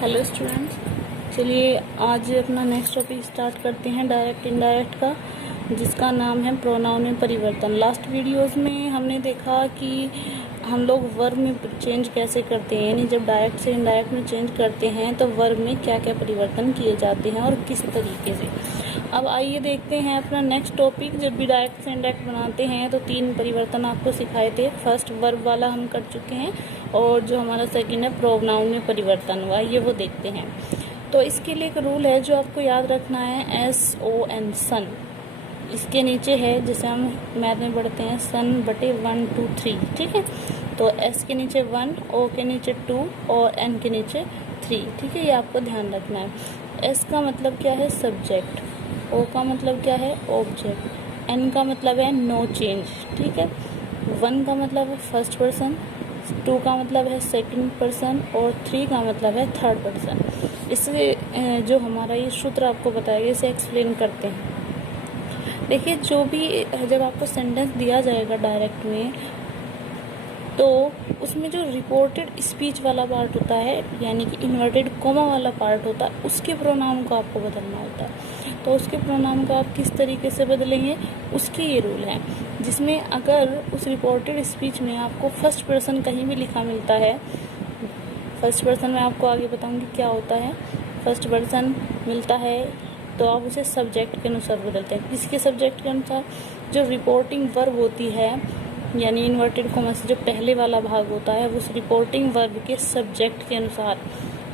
Hello students, चलिए आज अपना नेक्स्ट टॉपिक स्टार्ट करते हैं डायरेक्ट इनडायरेक्ट का, जिसका नाम है प्रोनाउन में परिवर्तन। लास्ट वीडियोस में हमने देखा कि हम लोग वर्ब में चेंज कैसे करते हैं, यानी जब डायरेक्ट से इनडायरेक्ट में चेंज करते हैं तो वर्ब में क्या क्या परिवर्तन किए जाते हैं और किस तरीके से। अब आइए देखते हैं अपना नेक्स्ट टॉपिक। जब भी डायरेक्ट से इनडायरेक्ट बनाते हैं तो 3 परिवर्तन आपको सिखाए थे। फर्स्ट वर्ब वाला हम कर चुके हैं और जो हमारा सेकंड है प्रोनाउन में परिवर्तन हुआ, ये वो देखते हैं। तो इसके लिए एक रूल है जो आपको याद रखना है, SON सन। इसके नीचे है, जैसे हम मैथ में पढ़ते हैं सन बटे 1 2 3, ठीक है। तो S के नीचे 1, O के नीचे 2 और N के नीचे 3, ठीक है। ये आपको ध्यान रखना है। S का मतलब क्या है, सब्जेक्ट। O का मतलब क्या है, ऑब्जेक्ट। N का मतलब है नो चेंज, ठीक है। 1 का मतलब है फर्स्ट पर्सन, 2 का मतलब है सेकंड पर्सन और 3 का मतलब है थर्ड पर्सन। इससे जो हमारा ये सूत्र आपको बताया गया, इसे एक्सप्लेन करते हैं। देखिए, जो भी जब आपको सेंटेंस दिया जाएगा डायरेक्ट में, तो उसमें जो रिपोर्टेड स्पीच वाला पार्ट होता है, यानी कि इन्वर्टेड कोमा वाला पार्ट होता है, उसके प्रोनाउन को आपको बदलना होता है। तो उसके प्रोनाउन को आप किस तरीके से बदलेंगे, उसके ये रूल हैं, जिसमें अगर उस रिपोर्टेड स्पीच में आपको फर्स्ट पर्सन कहीं भी लिखा मिलता है, फर्स्ट पर्सन में आपको आगे बताऊंगी क्या होता है। फर्स्ट पर्सन मिलता है तो आप उसे सब्जेक्ट के अनुसार बदलते हैं। किसके सब्जेक्ट के अनुसार, जो रिपोर्टिंग वर्ब होती है, यानी इन्वर्टेड कोमा से जो पहले वाला भाग होता है, उस रिपोर्टिंग वर्ब के सब्जेक्ट के अनुसार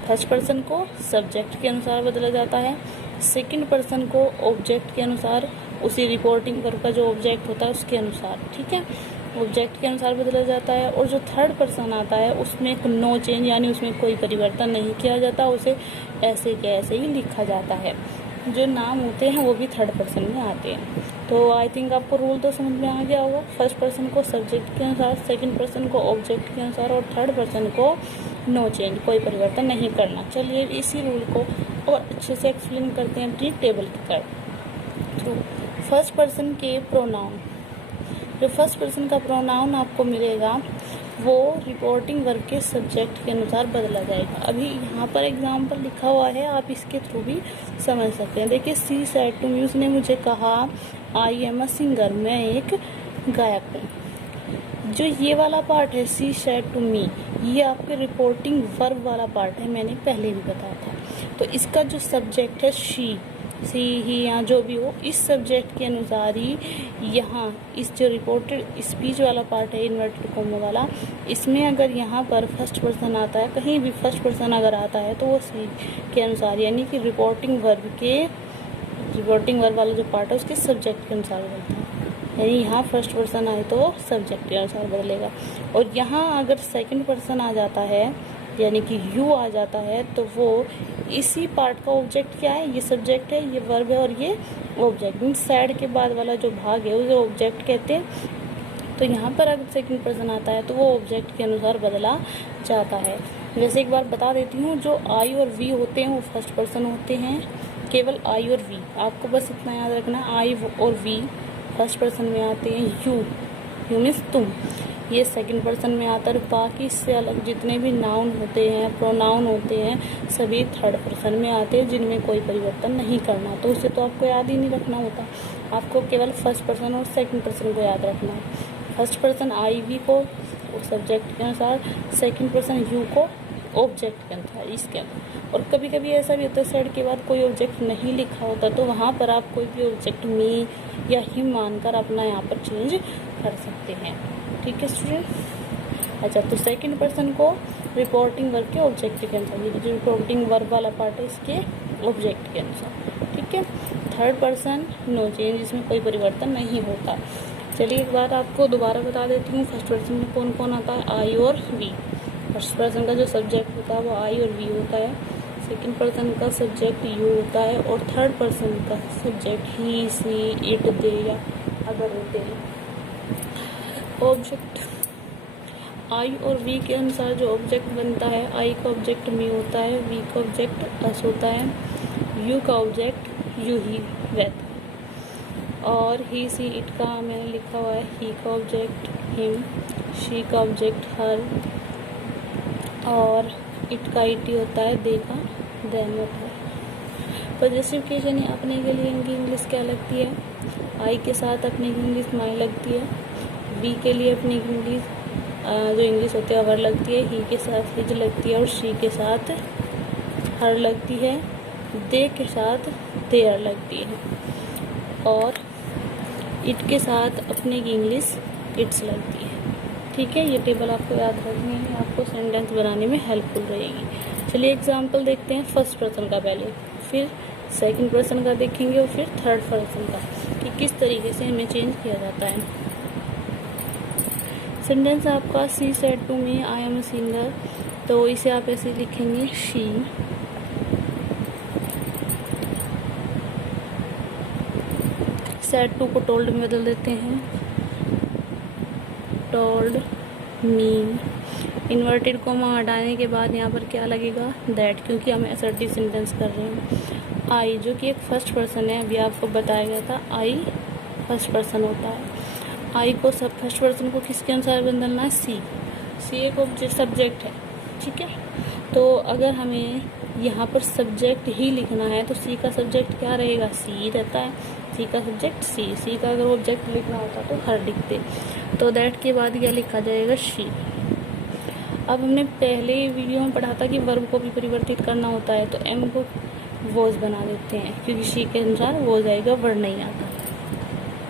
फर्स्ट पर्सन को सब्जेक्ट के अनुसार बदला जाता है, सेकंड पर्सन को ऑब्जेक्ट के अनुसार, उसी रिपोर्टिंग वर्ब का जो ऑब्जेक्ट होता है उसके अनुसार, ठीक है, ऑब्जेक्ट के अनुसार बदला जाता है। और जो थर्ड पर्सन आता है उसमें नो चेंज, यानी उसमें कोई परिवर्तन नहीं किया जाता, उसे ऐसे के ऐसे ही लिखा जाता है। जो नाम होते हैं वो भी थर्ड पर्सन में आते हैं। तो आई थिंक आपको रूल तो समझ में आ गया होगा। फर्स्ट पर्सन को सब्जेक्ट के अनुसार, सेकंड पर्सन को ऑब्जेक्ट के अनुसार और थर्ड पर्सन को नो चेंज, कोई परिवर्तन नहीं करना। चलिए इसी रूल को और अच्छे से एक्सप्लेन करते हैं अपनी टेबल के थ्रू। फर्स्ट पर्सन के प्रोनाउन, जो फर्स्ट पर्सन का प्रोनाउन आपको मिलेगा वो रिपोर्टिंग वर्ब के सब्जेक्ट के अनुसार बदला जाएगा। अभी यहाँ पर एग्जाम्पल लिखा हुआ है, आप इसके थ्रू भी समझ सकते हैं। देखिए, सी सेड टू मी, उसने मुझे कहा आई एम अ सिंगर, मैं एक गायक हूँ। जो ये वाला पार्ट है सी सेड टू मी, ये आपके रिपोर्टिंग वर्ब वाला पार्ट है, मैंने पहले भी बताया था। तो इसका जो सब्जेक्ट है शी, सी ही या जो भी हो, इस सब्जेक्ट के अनुसार ही यहाँ इस जो रिपोर्टेड स्पीच वाला पार्ट है इन्वर्टेड कोमा वाला, इसमें अगर यहाँ पर फर्स्ट पर्सन आता है, कहीं भी फर्स्ट पर्सन अगर आता है तो वो सी के अनुसार, यानी कि रिपोर्टिंग वर्ब वाला जो पार्ट है उसके सब्जेक्ट के अनुसार बदलता है। यानी यहाँ फर्स्ट पर्सन आए तो सब्जेक्ट के अनुसार बदलेगा। और यहाँ अगर सेकंड पर्सन आ जाता है, यानी कि यू आ जाता है, तो वो इसी पार्ट का ऑब्जेक्ट क्या है, ये सब्जेक्ट है, ये वर्ब है और ये ऑब्जेक्ट। मीन सैड के बाद वाला जो भाग है उसे ऑब्जेक्ट कहते हैं। तो यहाँ पर अगर सेकंड पर्सन आता है तो वो ऑब्जेक्ट के अनुसार बदला जाता है। वैसे एक बार बता देती हूँ, जो आई और वी होते हैं वो फर्स्ट पर्सन होते हैं, केवल आई और वी, आपको बस इतना याद रखना, आई और वी फर्स्ट पर्सन में आते हैं। यू मीन्स तुम, ये सेकंड पर्सन में आता है। बाकी इससे अलग जितने भी नाउन होते हैं, प्रोनाउन होते हैं, सभी थर्ड पर्सन में आते हैं, जिनमें कोई परिवर्तन नहीं करना। तो उसे तो आपको याद ही नहीं रखना होता, आपको केवल फर्स्ट पर्सन और सेकंड पर्सन को याद रखना है। फर्स्ट पर्सन आई वी को सब्जेक्ट के अनुसार, सेकंड पर्सन यू को ऑब्जेक्ट के अनुसार, इसके अंदर। और कभी कभी ऐसा भी होता है सेड के बाद कोई ऑब्जेक्ट नहीं लिखा होता, तो वहाँ पर आप कोई भी ऑब्जेक्ट मी या हिम मानकर अपना यहाँ पर चेंज कर सकते हैं, ठीक है स्टूडेंट। अच्छा, तो सेकंड पर्सन को रिपोर्टिंग वर्ब के ऑब्जेक्ट के अनुसार, ये जो रिपोर्टिंग वर्ब वाला पार्ट है इसके ऑब्जेक्ट के अनुसार, ठीक है। थर्ड पर्सन नो चेंज, इसमें कोई परिवर्तन नहीं होता। चलिए एक बार आपको दोबारा बता देती हूँ, फर्स्ट पर्सन में कौन कौन आता है, आई और वी। फर्स्ट पर्सन का जो सब्जेक्ट होता है वो आई और वी होता है, सेकंड पर्सन का सब्जेक्ट यू होता है और थर्ड पर्सन का सब्जेक्ट ही, सी, इट, दे या अदर होते हैं। ऑब्जेक्ट आई और वी के अनुसार जो ऑब्जेक्ट बनता है, आई का ऑब्जेक्ट मी होता है, वी का ऑब्जेक्ट अस होता है, यू का ऑब्जेक्ट यू ही रहता है। और ही, सी, इट का मैंने लिखा हुआ है, ही का ऑब्जेक्ट हिम, शी का ऑब्जेक्ट हर और इट का इटी होता है, दे का देन होता है। पॉजेसिव केस यानी अपने के लिए इनकी इंग्लिश क्या लगती है, आई के साथ अपनी इंग्लिश माई लगती है, वी के लिए अपनी इंग्लिश जो इंग्लिश होती है अवर लगती है, ही के साथ हिज लगती है और शी के साथ हर लगती है, दे के साथ देयर लगती है और इट के साथ अपने की इंग्लिश इट्स लगती है। ठीक है, ये टेबल आपको याद रखनी है, आपको सेंटेंस बनाने में हेल्पफुल रहेगी। चलिए एग्जाम्पल देखते हैं फर्स्ट पर्सन का पहले, फिर सेकंड पर्सन का देखेंगे और फिर थर्ड पर्सन का कि किस तरीके से हमें चेंज किया जाता है। सेंटेंस आपका she said to me I am a singer, तो इसे आप ऐसे लिखेंगे शी सेड टू को टोल्ड में बदल देते हैं, टोल्ड मी। इन्वर्टेड कॉमा हटाने के बाद यहाँ पर क्या लगेगा, दैट, क्योंकि हम असर्टिव सेंटेंस कर रहे हैं। आई जो कि एक फर्स्ट पर्सन है, अभी आपको बताया गया था आई फर्स्ट पर्सन होता है। आई को सब फर्स्ट पर्सन को किसके अनुसार बदलना है, सी एक ऑब्जेक्ट सब्जेक्ट है। ठीक है, तो अगर हमें यहाँ पर सब्जेक्ट ही लिखना है तो सी का सब्जेक्ट क्या रहेगा, सी रहता है, सी का सब्जेक्ट सी का अगर ऑब्जेक्ट लिखना होता तो हर लिखते, तो दैट के बाद क्या लिखा जाएगा, शी। अब हमने पहले वीडियो में पढ़ा था कि वर्ब को भी परिवर्तित करना होता है, तो एम को वॉज बना देते हैं क्योंकि शी के अनुसार वॉज आएगा, वर्ड नहीं आता,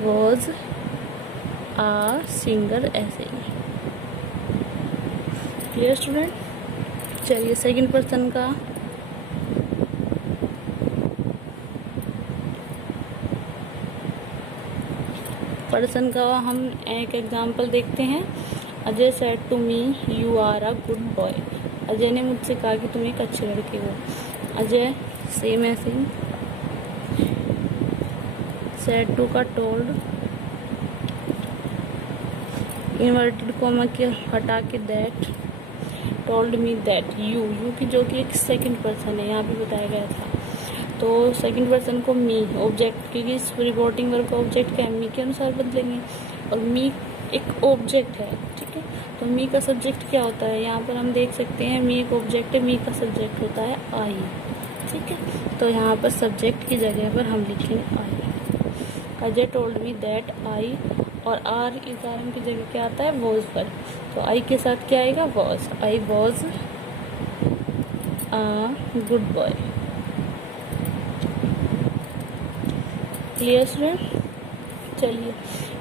वॉज आ सिंगर ऐसे ही। Clear student. चलिए सेकंड पर्सन का हम एक एग्जाम्पल देखते हैं। Ajay said to me you are a good boy, Ajay ने मुझसे कहा कि तुम एक अच्छे लड़के हो। अजय सेम ऐसे ही, सेड टू का टोल्ड, इन्वर्टेड कॉमा के हटा के that, told me that you की जो कि एक सेकंड पर्सन है, यहाँ भी बताया गया था। तो सेकंड पर्सन को मी ऑब्जेक्ट, क्योंकि इस रिपोर्टिंग वर्ब का ऑब्जेक्ट क्या है, मी के अनुसार बदलेंगे और मी एक ऑब्जेक्ट है। ठीक है, तो मी का सब्जेक्ट क्या होता है, यहाँ पर हम देख सकते हैं मी एक ऑब्जेक्ट है, मी का सब्जेक्ट होता है आई। ठीक है, तो यहाँ पर सब्जेक्ट की जगह पर हम लिखेंगे I. Ajay told me that I, और आर इस आर की जगह क्या आता है, वॉज पर, तो आई के साथ क्या आएगा, was. I was a good boy. Clear student. चलिए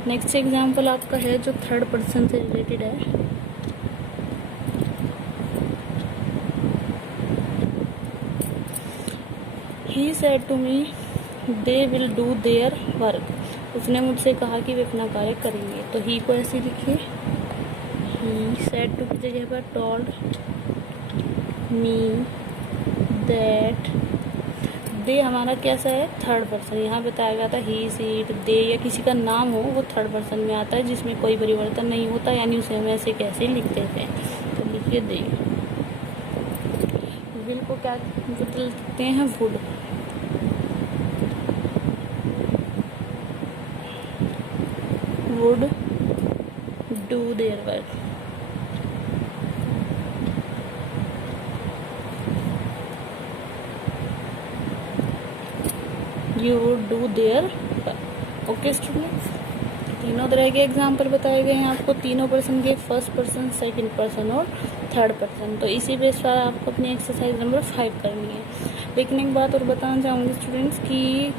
नेक्स्ट एग्जाम्पल आपका है जो थर्ड पर्सन से रिलेटेड है। He said to me they will do their work, उसने मुझसे कहा कि वे अपना कार्य करेंगे, तो ही को ऐसे लिखिए, ही सेड टू की जगह पर टोल्ड मी दैट, दे हमारा कैसा है, थर्ड पर्सन, यहाँ बताया गया था ही सी इट दे, या किसी का नाम हो वो थर्ड पर्सन में आता है जिसमें कोई परिवर्तन नहीं होता, यानी उसे हम ऐसे कैसे लिख देते हैं, तो लिखिए दे। विल को क्या बदल सकते हैं, would, would do their work. You would do their. Okay students, तीनों तरह के एग्जाम्पल बताए गए हैं आपको, तीनों पर्सन के, फर्स्ट पर्सन, सेकंड पर्सन और थर्ड पर्सन। तो इसी बेस पर आपको अपनी एक्सरसाइज नंबर 5 करनी है। लेकिन एक बात और बताना चाहूँगी स्टूडेंट्स कि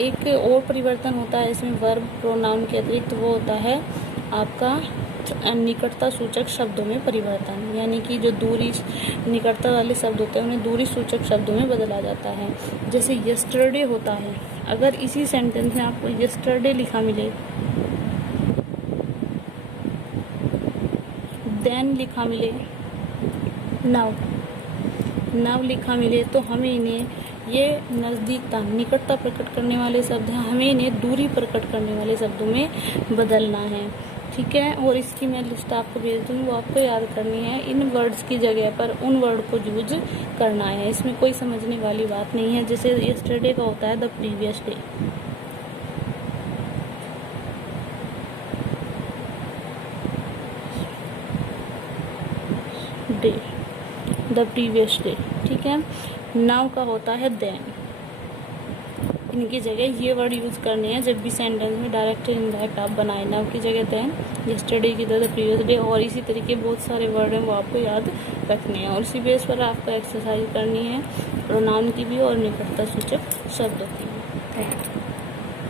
एक और परिवर्तन होता है इसमें वर्ब प्रोनाउन के अतिरिक्त, वो होता है आपका निकटता सूचक शब्दों में परिवर्तन, यानी कि जो दूरी निकटता वाले शब्द होते हैं उन्हें दूरी सूचक शब्दों में बदला जाता है। जैसे यस्टरडे होता है, अगर इसी सेंटेंस में आपको यस्टरडे लिखा मिले, देन लिखा मिले, नव लिखा मिले, तो हमें इन्हें, ये नज़दीकता निकटता प्रकट करने वाले शब्द हैं, हमें इन्हें दूरी प्रकट करने वाले शब्दों में बदलना है। ठीक है, और इसकी मैं लिस्ट आपको भेज दूँगी, वो आपको याद करनी है। इन वर्ड्स की जगह पर उन वर्ड को यूज करना है, इसमें कोई समझने वाली बात नहीं है। जैसे यस्टरडे का होता है the previous day, the previous day, ठीक है। नाउ का होता है देन, इनकी जगह ये वर्ड यूज़ करने हैं जब भी सेंटेंस में डायरेक्ट इनडायरेक्ट आप बनाए। नाउ की जगह देन, यस्टरडे की द प्रीवियस डे, और इसी तरीके बहुत सारे वर्ड हैं वो आपको याद रखने हैं। और इसी बेस पर आपको एक्सरसाइज करनी है प्रोनाउन की भी और निकटता सूचक शब्दों की भी। Thank you.